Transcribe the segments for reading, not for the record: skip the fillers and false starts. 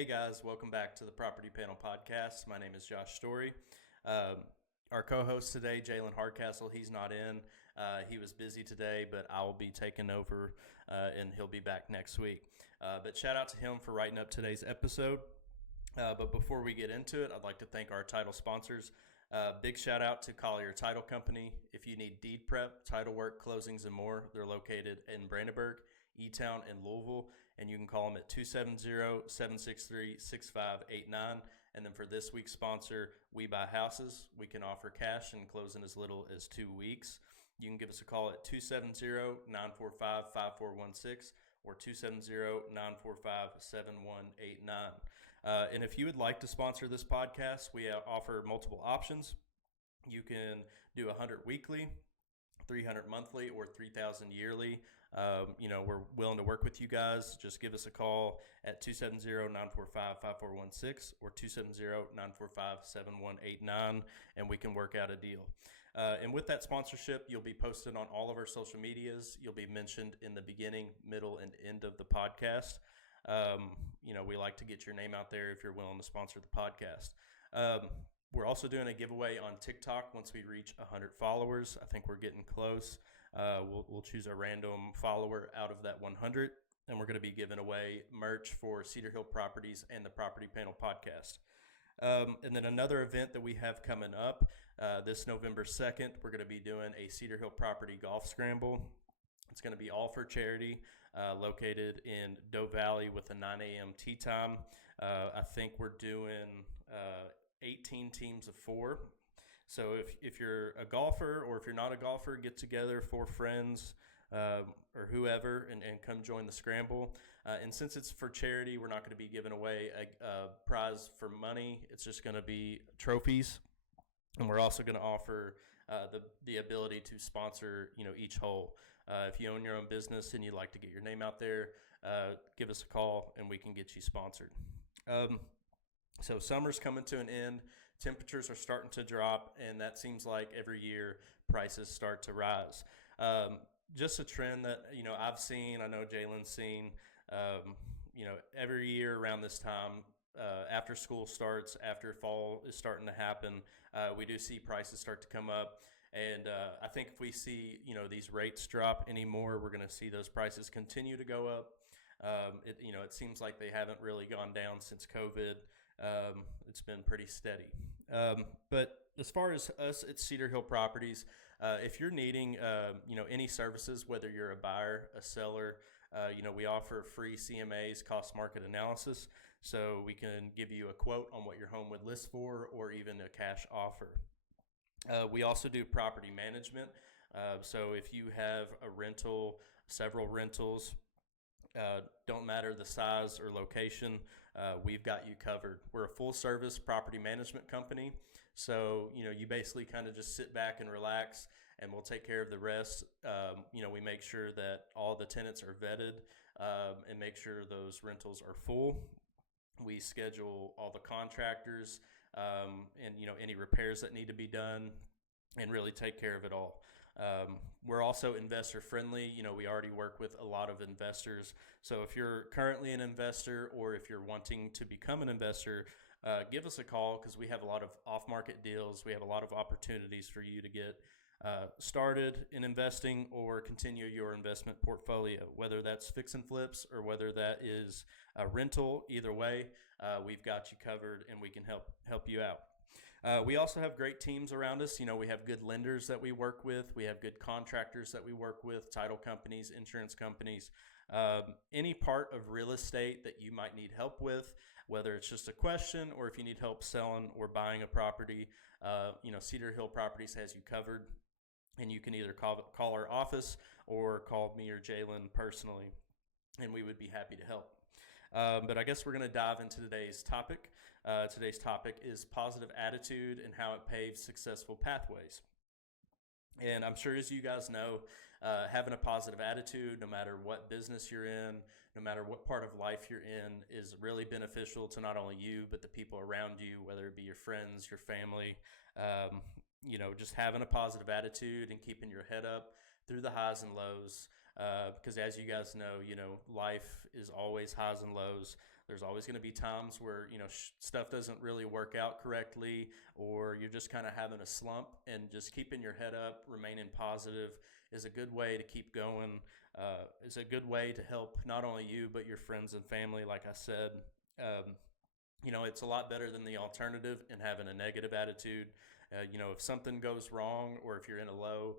Hey guys, welcome back to the Property Panel Podcast. My name is Josh Story. Um, our co-host today, Jalen Hardcastle, he's not in. He was busy today, but I will be taking over, and he'll be back next week. But shout out to him for writing up today's episode. But before we get into it, I'd like to thank our title sponsors. Big shout out to Collier Title Company. If you need deed prep, title work, closings, and more, they're located in Brandenburg, E-Town, and Louisville. And you can call them at 270-763-6589. And then for this week's sponsor, We Buy Houses, we can offer cash and close in as little as 2 weeks. You can give us a call at 270-945-5416 or 270-945-7189. And if you would like to sponsor this podcast, we offer multiple options. You can do 100 weekly, 300 monthly, or 3,000 yearly. We're willing to work with you guys. Just give us a call at 270-945-5416 or 270-945-7189, and we can work out a deal. And with that sponsorship, you'll be posted on all of our social medias. You'll be mentioned in the beginning, middle, and end of the podcast. We like to get your name out there if you're willing to sponsor the podcast. We're also doing a giveaway on TikTok once we reach 100 followers. I think we're getting close. We'll choose a random follower out of that 100, and we're going to be giving away merch for Cedar Hill Properties and the Property Panel Podcast. And then another event that we have coming up this November 2nd, we're going to be doing a Cedar Hill Property Golf Scramble. It's going to be all for charity, located in Doe Valley with a 9 a.m. tee time. I think we're doing 18 teams of 4. So if you're a golfer or if you're not a golfer, get together 4 friends or whoever and come join the scramble. And since it's for charity, we're not going to be giving away a prize for money. It's just going to be trophies. And we're also going to offer the ability to sponsor each hole. If you own your own business and you'd like to get your name out there, give us a call and we can get you sponsored. So summer's coming to an end. Temperatures are starting to drop, and that seems like every year prices start to rise. Just a trend that I've seen. I know Jalen's seen. Every year around this time, after school starts, after fall is starting to happen, we do see prices start to come up. And I think if we see these rates drop anymore, we're going to see those prices continue to go up. It seems like they haven't really gone down since COVID. It's been pretty steady. But as far as us at Cedar Hill Properties, if you're needing any services, whether you're a buyer, a seller, we offer free CMAs, cost market analysis, so we can give you a quote on what your home would list for, or even a cash offer. We also do property management. So if you have a rental, several rentals, don't matter the size or location, we've got you covered. We're a full service property management company. So, you basically kind of just sit back and relax, and we'll take care of the rest. We make sure that all the tenants are vetted, and make sure those rentals are full. We schedule all the contractors, and any repairs that need to be done, and really take care of it all. We're also investor friendly. We already work with a lot of investors. So if you're currently an investor or if you're wanting to become an investor, give us a call, because we have a lot of off-market deals. We have a lot of opportunities for you to get started in investing or continue your investment portfolio, whether that's fix and flips or whether that is a rental. Either way, we've got you covered, and we can help you out. We also have great teams around us. We have good lenders that we work with. We have good contractors that we work with, title companies, insurance companies. Any part of real estate that you might need help with, whether it's just a question or if you need help selling or buying a property, Cedar Hill Properties has you covered. And you can either call our office or call me or Jalen personally, and we would be happy to help. But I guess we're going to dive into today's topic. Today's topic is positive attitude and how it paves successful pathways. And I'm sure, as you guys know, having a positive attitude, no matter what business you're in, no matter what part of life you're in, is really beneficial to not only you, but the people around you, whether it be your friends, your family. Just having a positive attitude and keeping your head up through the highs and lows. Because as you guys know, life is always highs and lows. There's always going to be times where, stuff doesn't really work out correctly, or you're just kind of having a slump, and just keeping your head up, remaining positive is a good way to keep going. Is a good way to help not only you, but your friends and family, like I said. Um, it's a lot better than the alternative in having a negative attitude. If something goes wrong, or if you're in a low,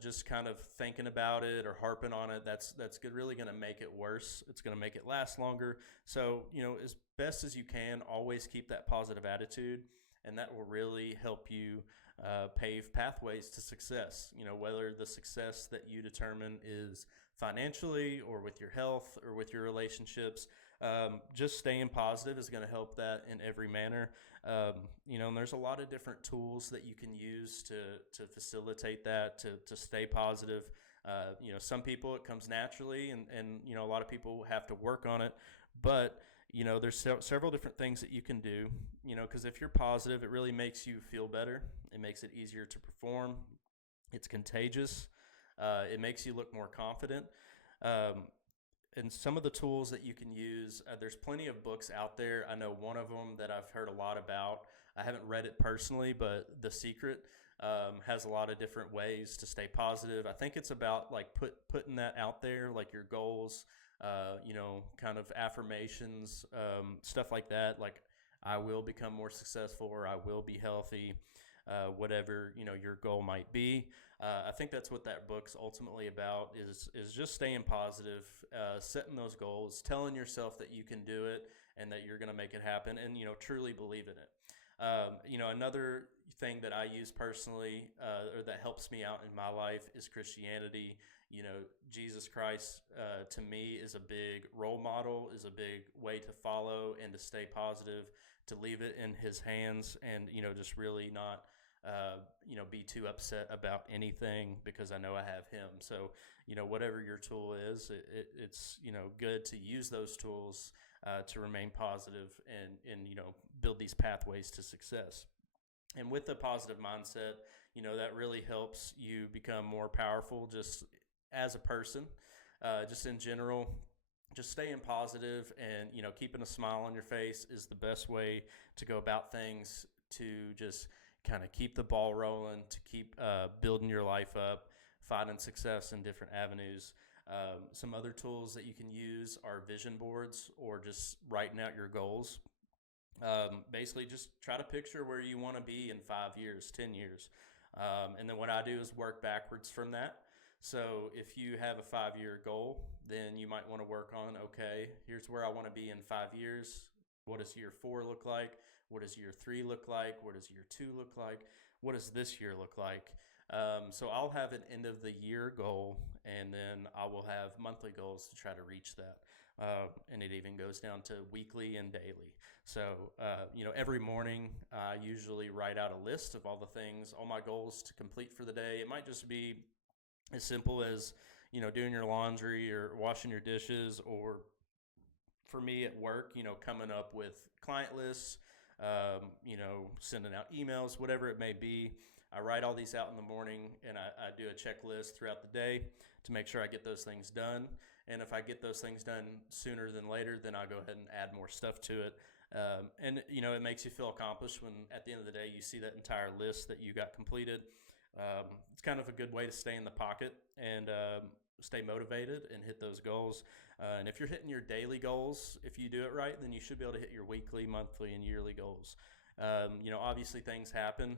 just kind of thinking about it or harping on it, that's really going to make it worse. It's going to make it last longer. So, as best as you can, always keep that positive attitude, and that will really help you pave pathways to success. Whether the success that you determine is financially, or with your health, or with your relationships, just staying positive is going to help that in every manner. And there's a lot of different tools that you can use to facilitate that, to stay positive. Some people it comes naturally, and a lot of people have to work on it. But there's several different things that you can do. Because if you're positive, it really makes you feel better. It makes it easier to perform. It's contagious. It makes you look more confident. Um, and some of the tools that you can use, there's plenty of books out there. I know one of them that I've heard a lot about. I haven't read it personally, but The Secret has a lot of different ways to stay positive. I think it's about like putting that out there, like your goals, kind of affirmations, stuff like that. Like, I will become more successful, or I will be healthy, whatever your goal might be. I think that's what that book's ultimately about, is just staying positive, setting those goals, telling yourself that you can do it, and that you're going to make it happen, and truly believe in it. Another thing that I use personally, or that helps me out in my life, is Christianity. Jesus Christ, to me, is a big role model, is a big way to follow and to stay positive, to leave it in his hands, and just really not be too upset about anything, because I know I have him. So whatever your tool is, it's good to use those tools to remain positive, and build these pathways to success. And with the positive mindset, that really helps you become more powerful, just as a person, just in general. Just staying positive, and keeping a smile on your face is the best way to go about things, to just kind of keep the ball rolling, to keep building your life up, finding success in different avenues. Some other tools that you can use are vision boards, or just writing out your goals. Basically, just try to picture where you want to be in 5 years, 10 years. And then what I do is work backwards from that. So if you have a 5-year goal, then you might want to work on, okay, here's where I want to be in 5 years. What does year 4 look like? What does year 3 look like? What does year 2 look like? What does this year look like? So I'll have an end of the year goal, and then I will have monthly goals to try to reach that. And it even goes down to weekly and daily. So, every morning I usually write out a list of all the things, all my goals to complete for the day. It might just be as simple as, doing your laundry, or washing your dishes, or for me at work, coming up with client lists, sending out emails, whatever it may be. I write all these out in the morning, and I do a checklist throughout the day to make sure I get those things done. And if I get those things done sooner than later, then I'll go ahead and add more stuff to it. And it makes you feel accomplished when at the end of the day you see that entire list that you got completed. It's kind of a good way to stay in the pocket, and stay motivated and hit those goals. And if you're hitting your daily goals, if you do it right, then you should be able to hit your weekly, monthly, and yearly goals. Obviously things happen,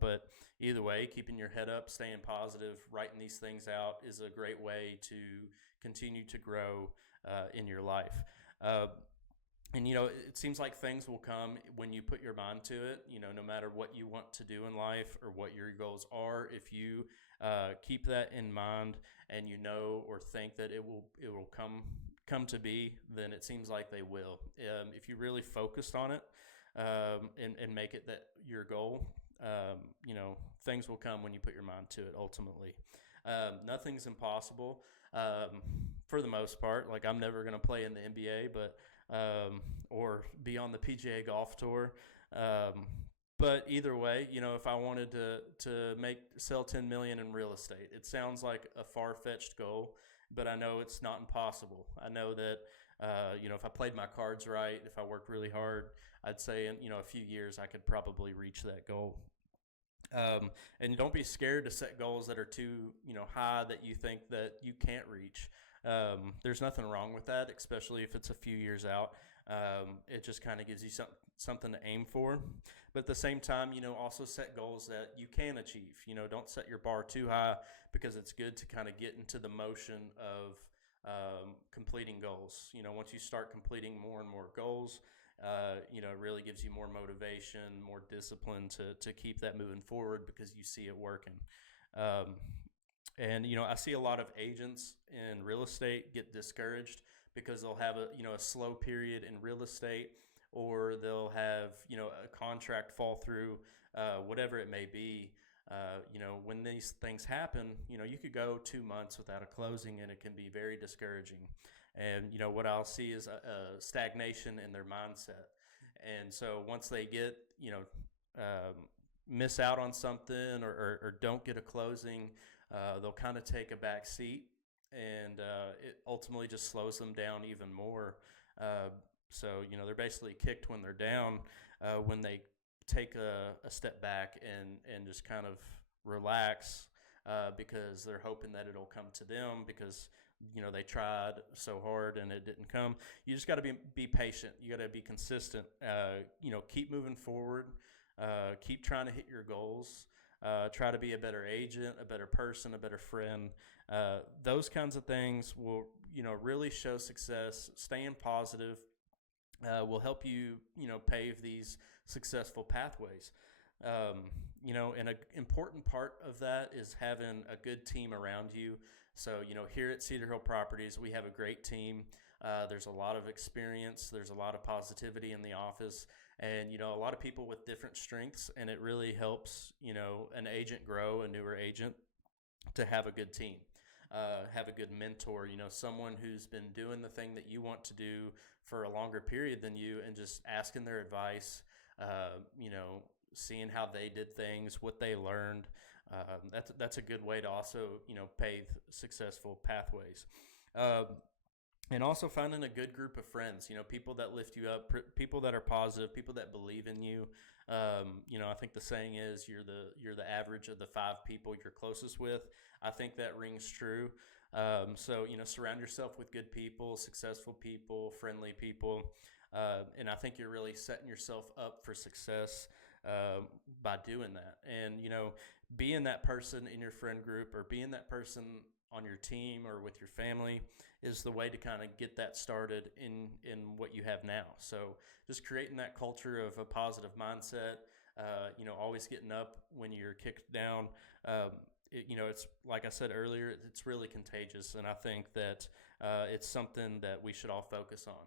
but either way, keeping your head up, staying positive, writing these things out is a great way to continue to grow in your life. And it seems like things will come when you put your mind to it. No matter what you want to do in life, or what your goals are, if you keep that in mind, and or think that it will come to be, then it seems like they will. If you really focused on it, and make it that your goal, things will come when you put your mind to it. Ultimately, nothing's impossible, for the most part. Like, I'm never going to play in the NBA, but or be on the PGA Golf Tour. But either way, if I wanted to sell 10 million in real estate, it sounds like a far-fetched goal, but I know it's not impossible. I know that If I played my cards right, if I worked really hard, I'd say in a few years I could probably reach that goal. And don't be scared to set goals that are too high that you think that you can't reach. There's nothing wrong with that, especially if it's a few years out. It just kind of gives you something to aim for. But at the same time, also set goals that you can achieve. Don't set your bar too high, because it's good to kind of get into the motion of completing goals. Once you start completing more and more goals, it really gives you more motivation, more discipline to keep that moving forward, because you see it working. Um, and I see a lot of agents in real estate get discouraged because they'll have a slow period in real estate, or they'll have a contract fall through, whatever it may be. When these things happen, you could go 2 months without a closing, and it can be very discouraging. And what I'll see is a stagnation in their mindset. And so once they get um, miss out on something, or don't get a closing, they'll kind of take a back seat, and it ultimately just slows them down even more. So they're basically kicked when they're down, when they take a step back and just kind of relax, because they're hoping that it'll come to them, because they tried so hard and it didn't come. You just got to be patient. You got to be consistent. Keep moving forward. Keep trying to hit your goals. Try to be a better agent, a better person, a better friend. Those kinds of things will really show success. Staying positive will help you pave these successful pathways. And an important part of that is having a good team around you. So, here at Cedar Hill Properties, we have a great team. There's a lot of experience. There's a lot of positivity in the office, and, a lot of people with different strengths. And it really helps, an agent grow, a newer agent, to have a good team, have a good mentor, someone who's been doing the thing that you want to do for a longer period than you, and just asking their advice, seeing how they did things, what they learned. That's a good way to also pave successful pathways. And also finding a good group of friends, people that lift you up, people that are positive, people that believe in you. I think the saying is you're the average of the 5 people you're closest with. I think that rings true. So surround yourself with good people, successful people, friendly people, and I think you're really setting yourself up for success by doing that. And being that person in your friend group, or being that person on your team or with your family, is the way to kind of get that started in what you have now. So just creating that culture of a positive mindset, always getting up when you're kicked down. It's like I said earlier, it's really contagious, and I think that it's something that we should all focus on.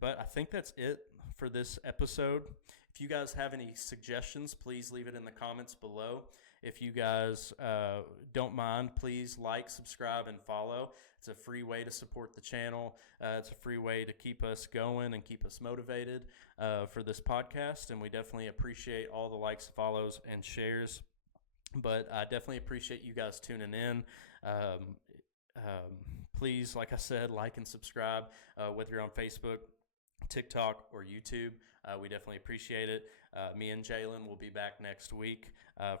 But I think that's it for this episode. If you guys have any suggestions, please leave it in the comments below. If you guys don't mind, please like, subscribe, and follow. It's a free way to support the channel. It's a free way to keep us going and keep us motivated for this podcast. And we definitely appreciate all the likes, follows, and shares. But I definitely appreciate you guys tuning in. Please, like I said, like and subscribe, whether you're on Facebook, TikTok, or YouTube. We definitely appreciate it. Me and Jalen will be back next week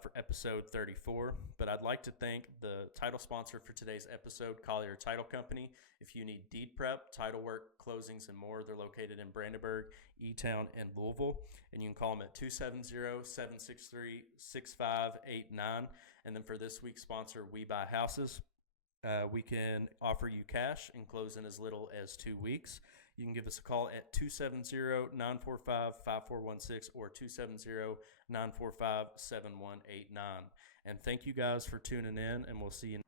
for episode 34. But I'd like to thank the title sponsor for today's episode, Collier Title Company. If you need deed prep, title work, closings, and more, they're located in Brandenburg, E-Town, and Louisville. And you can call them at 270-763-6589. And then for this week's sponsor, We Buy Houses, we can offer you cash and close in as little as 2 weeks. You can give us a call at 270-945-5416 or 270-945-7189. And thank you guys for tuning in, and we'll see you